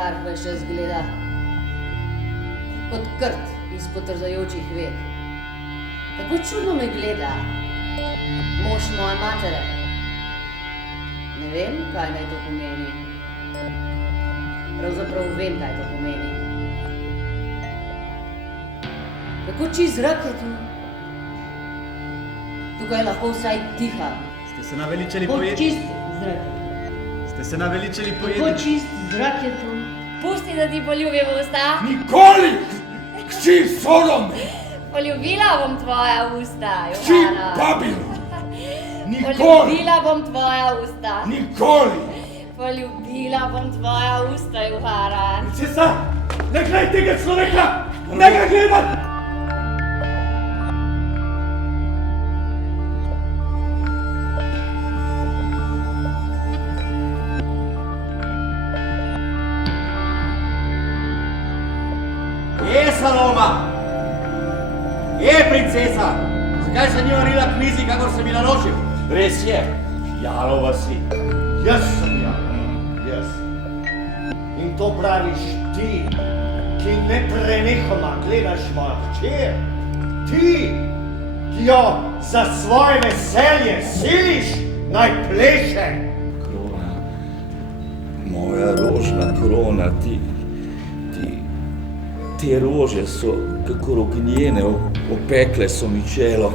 hierarh ves čas gleda. Kot krt iz potrzajočih vek. Tako čudno me gleda. Mož moje matere. Ne vem, kaj naj to pomeni. Pravzaprav vem, kaj to pomeni. Kako čist zrak je tu. Tukaj lahko vsaj diham. Ste se naveličali Kako pojedi? čist zrak je. Ste se naveličali pojedi? Kako čist zrak je tu. Pusti, da ti poljubim usta. Nikoli! Kći Sodom! Poljubila bom tvoja usta, Kći Johana. Babilo! Nikoli! Poljubila bom tvoja usta. Nikoli! Poljubila bom tvoja usta, Johana. Princesa, ne gledaj tega človeka! Ne ga gledaj! Saloma! Princesa! Zakaj se ni varila k mizi, kakor sem ji naročil? Res je, jalova si. Jaz sem jaz. In to praviš ti, ki neprenehoma gledaš mojo hčer. Ti, ki jo za svoje veselje siliš, naj pleše. Krona, moja rožna krona, te rože so kakor ognjene, opekle so mi čelo.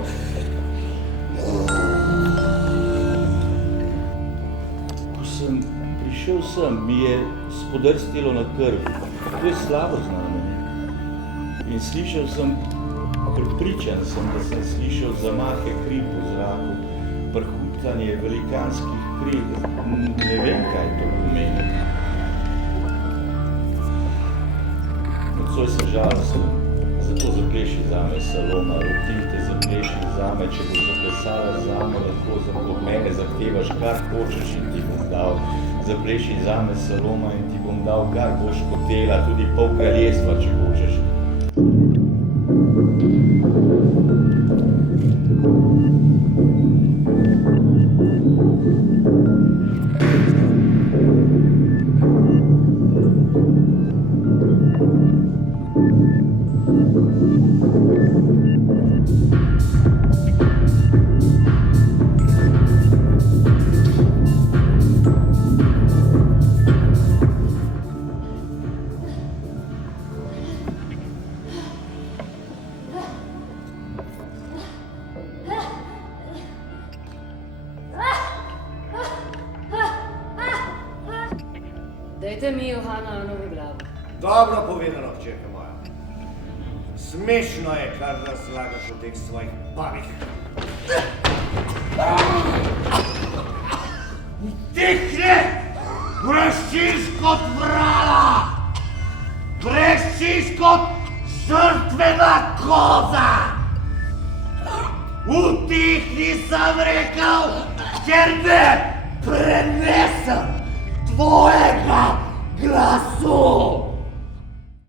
Ko sem prišel sem, mi je spodrstilo na krv. To je slabo znamenje. In slišal sem, prepričan sem, da sem slišal zamahe kri po zraku, prhutanje velikanskih kri. Ne vem, kaj to pomeni. Nocoj sem žalosten, zato zapleši zame, Saloma, rotim te, zapleši zame, če boš zaplesala zame, lahko od mene zahtevaš, kar hočeš in ti bom dal. Zapleši zame, Saloma, in ti bom dal, kar boš hotela, tudi pol kraljestva, če hočeš. Dajte mi, Johana, novo glavo. Dobro povedano, hčerka moja. Smešno je, kar razlagaš o teh svojih babih. Utihni! Vreščiš kot vrala! Vreščiš kot žrtvena koza! Utihni, sem rekel, ker ne prenesem tvojega glasu!